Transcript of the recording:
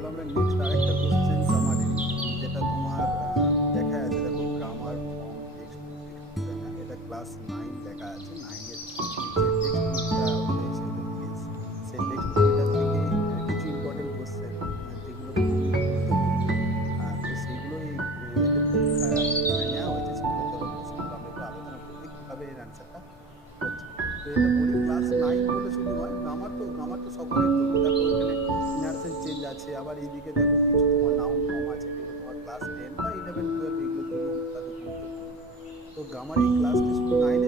চলো আমরা নেক্সট আরেকটা কোশ্চেন গ্রামারের, যেটা তোমার দেখা আছে, দেখো গ্রামার ফর্ম টেক্সট বুক, এটা ক্লাস 9 লেখা আছে, 9 এর যে টেক্সট বুকটা রয়েছে প্লিজ, সেই টেক্সট বইটা থেকে কিছু ইম্পর্টেন্ট কোশ্চেন যেগুলো খুবই গুরুত্বপূর্ণ, তো সেগুলোই এতে পরীক্ষা নেওয়া হয়েছে, সেগুলো চলো প্রশ্নগুলো আমরা একটু আলোচনা করে দেখি কিভাবে এর অ্যান্সারটা হচ্ছে। তো এটা বলি ক্লাস 9 বলে শুধু নয়, গ্রামার তো সকলের জন্য, দেখো এখানে ইনারসেন্ট চেঞ্জ আছে, আবার এইদিকে দেখো কিছু তোমার নাউন ফর্ম আছে যেগুলো তোমার ক্লাস 10 বা 11 12 এগুলোর জন্য তাদের গুরুত্বপূর্ণ। তো গ্রামার এই ক্লাসটি শুধু 9